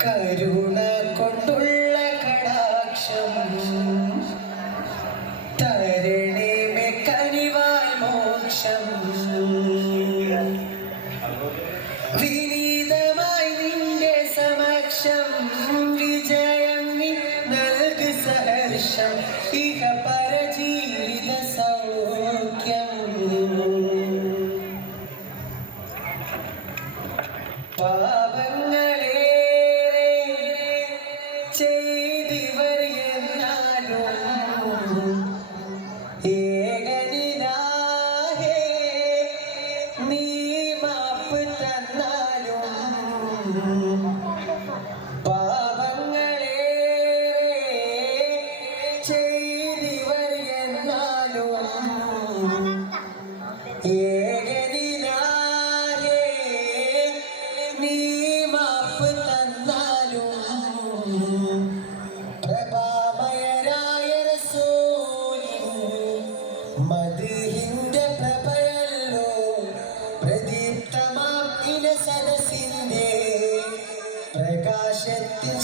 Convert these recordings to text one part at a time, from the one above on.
കരുണ കൊണ്ടുള്ള കടാക്ഷം തരണേ കനിവായി മോക്ഷം. വിനീതമായി നിന്റെ സമക്ഷം വിജയം നൽകു സഹർഷം ഇഹ പരജീവിത പാപങ്ങളേറെ ചെയ്തിവർ എന്നാലും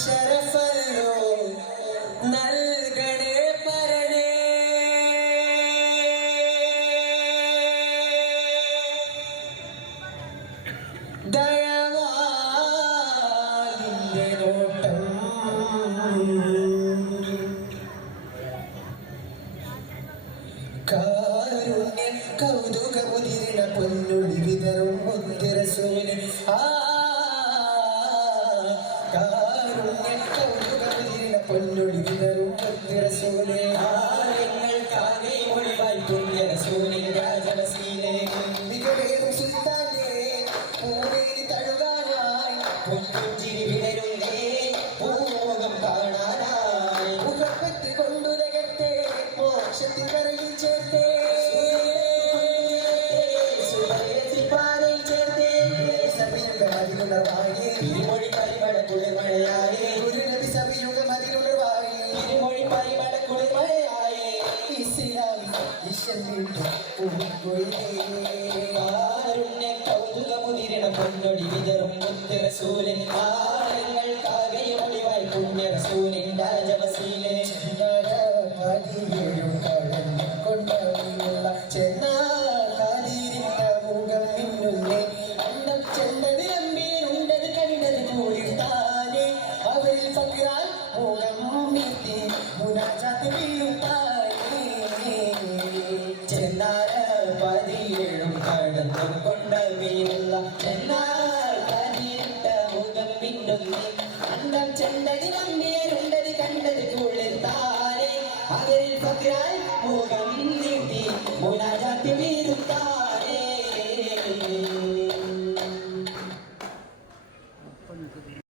ശരഫല്ലോ നൽകണേ പരണേ ദയവാലിന്റെ നോട്ടം. കാരുണ്യ കൗതുകമുതിരിന പൊന്നുള്ളി വിതറും കൗതുകമുതിരിന പൊന്നുള്ളി വിതറും മുന്തിരസൂന് ആരങ്ങൾക്കാകെ ഒളിവായി പുണ്യരസൂനെ രാജവസീലെ മികവേറും സുൽത്താനെ പൂവേലി തഴുകാനായി പൊന്നുചിരി വിടരുന്നേ പൂമുഖം കാണാനായി. മുഖപ്പത്ത് കൊണ്ടുരകത്തെ മോക്ഷത്തിൽ കരയിൽ ചേർത്തേ. ചേർത്തേ. സഭയുഗ മതിലുണർവായേ തിരുമൊഴി പരിമള കുളിർമഴയായേ ഗുരുനബി കാരുണ്യ കൗതുകമുതിരണ പൊന്നൊടി വിതറും മുത്തറസൂലൻ ആരങ്ങൾക്കാകെ ഒളിവായി പുണ്യറസൂലിൻ രാജവസീലെ കൊണ്ടുള്ള ചെന്നാകാതിരിക്കുന്ന കടന്നും കൊണ്ട വീഴുള്ള ചെന്നാൽ കരിയിട്ട മുഖം പിന്നുന്നേ അന്നം ചെണ്ടതി നമ്മേരുണ്ടത് കണ്ടത് കുളിർത്താരെ അവരിൽ പകിരാൻ മുഖം നീട്ടി. മുനാജാത്ത്